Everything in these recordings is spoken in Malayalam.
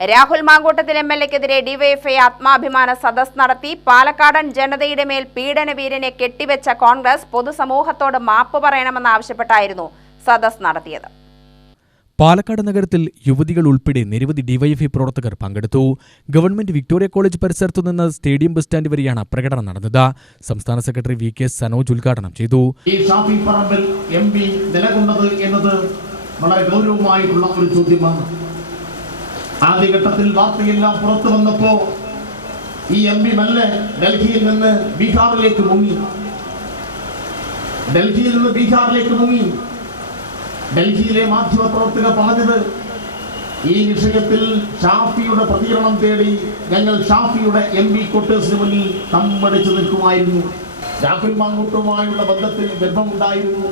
രാഹുൽ മാങ്കൂട്ടത്തിൽ എം എൽ എക്കെതിരെ ഡിവൈഎഫ്ഐ ആത്മാഭിമാന സദസ് നടത്തി പാലക്കാടൻ ജനതയുടെ മേൽ പീഡനവീരനെ കെട്ടിവെച്ച കോൺഗ്രസ് പൊതുസമൂഹത്തോട് മാപ്പ് പറയണമെന്നാവശ്യപ്പെട്ടായിരുന്നു സദസ് നടത്തിയത്. പാലക്കാട് നഗരത്തിൽ യുവതികൾ ഉൾപ്പെടെ നിരവധി ഡിവൈഎഫ്ഐ പ്രവർത്തകർ പങ്കെടുത്തു. ഗവൺമെന്റ് വിക്ടോറിയ കോളേജ് പരിസരത്തു നിന്ന് സ്റ്റേഡിയം ബസ് സ്റ്റാൻഡ് വരെയാണ് പ്രകടനം നടന്നത്. സംസ്ഥാന സെക്രട്ടറി വി കെ സനോജ് ഉദ്ഘാടനം ചെയ്തു. ഈ ഷാഫി പറമ്പിൽ എം പി നിലകൊണ്ടത് എന്നത് വളരെ ഗൗരവമായിട്ടുള്ള ഒരു ചോദ്യമാണ്. ആദ്യഘട്ടത്തിൽ വാർത്തയെല്ലാം പുറത്തു വന്നപ്പോ ഈ എം പി മെല്ലെ ഡൽഹിയിൽ നിന്ന് ബീഹാറിലേക്ക് മുങ്ങി. ഡൽഹിയിൽ നിന്ന് ബീഹാറിലേക്ക് മുങ്ങി. ഡൽഹിയിലെ മാധ്യമ പ്രവർത്തകർ പറഞ്ഞത് ഈ വിഷയത്തിൽ ഷാഫിയുടെ പ്രതികരണം തേടി ഞങ്ങൾ ഷാഫിയുടെ എം പി ക്വാർട്ടേഴ്സിന് മുന്നിൽ തമ്പടിച്ചു നിൽക്കുമായിരുന്നു. രാഹുൽ മാങ്കൂട്ടുമായുള്ള ബന്ധത്തിൽ ഗർഭമുണ്ടായിരുന്നു.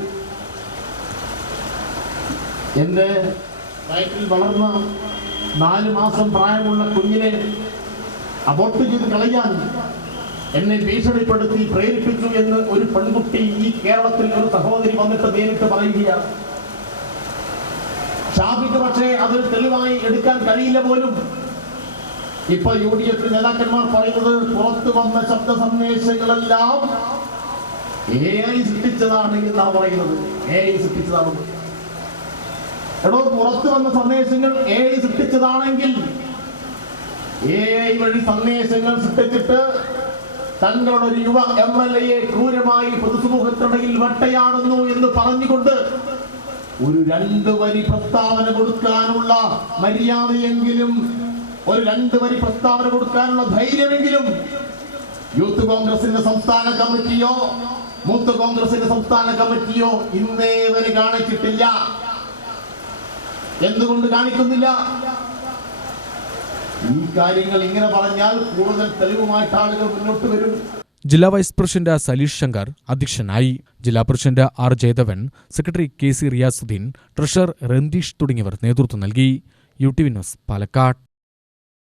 എന്റെ വയറ്റിൽ വളർന്ന നാല് മാസം പ്രായമുള്ള കുഞ്ഞിനെ അബോർട്ട് ചെയ്ത് കളയാൻ എന്നെ ഭീഷണിപ്പെടുത്തി പ്രേരിപ്പിച്ചു എന്ന് ഒരു പെൺകുട്ടി ഈ കേരളത്തിൽ ഒരു സഹോദരി വന്നിട്ട് നേരിട്ട് പറയുകയാണ്. ഷാഫിക്ക് പക്ഷേ അത് തെളിവായി എടുക്കാൻ കഴിയില്ല പോലും. ഇപ്പൊ യു ഡി എഫ് നേതാക്കന്മാർ പറയുന്നത് പുറത്തു വന്ന ശബ്ദ സന്ദേശങ്ങളെല്ലാം എ ഐ സൃഷ്ടിച്ചതാണ് എന്നാണ് പറയുന്നത്. എ ഐ സൃഷ്ടിച്ചതാണ് എടോ പുറത്തു വന്ന സന്ദേശങ്ങൾ ഐ സൃഷ്ടിച്ചതാണെങ്കിൽ ഐ വഴി സന്ദേശങ്ങൾ സൃഷ്ടിച്ചിട്ട് തങ്ങളുടെ ഒരു യുവ എം എൽ എയെ ക്രൂരമായി പൊതുസമൂഹത്തിനിടയിൽ വട്ടയാടുന്നു എന്ന് പറഞ്ഞുകൊണ്ട് ഒരു രണ്ട് വരി പ്രസ്താവന കൊടുക്കാനുള്ള മര്യാദയെങ്കിലും ഒരു രണ്ട് വരി പ്രസ്താവന കൊടുക്കാനുള്ള ധൈര്യമെങ്കിലും യൂത്ത് കോൺഗ്രസിന്റെ സംസ്ഥാന കമ്മിറ്റിയോ മൂത്ത് കോൺഗ്രസിന്റെ സംസ്ഥാന കമ്മിറ്റിയോ ഇന്നേ വരെ കാണിച്ചിട്ടില്ല. എന്തുകൊണ്ട് കാണിക്കുന്നില്ല? ഈ കാര്യങ്ങൾ ഇങ്ങനെ പറഞ്ഞാൽ കൂടുതൽ തെളിവുമായിട്ട് ആളുകൾ മുന്നോട്ട് വരും. ജില്ലാ വൈസ് പ്രസിഡന്റ് സലീഷ് ശങ്കർ അധ്യക്ഷനായി. ജില്ലാ president R Jayadevan secretary K C Riyasudheen treasurer Rantheesh തുടങ്ങിയവർ നേതൃത്വം നൽകി. U T V news Palakkad.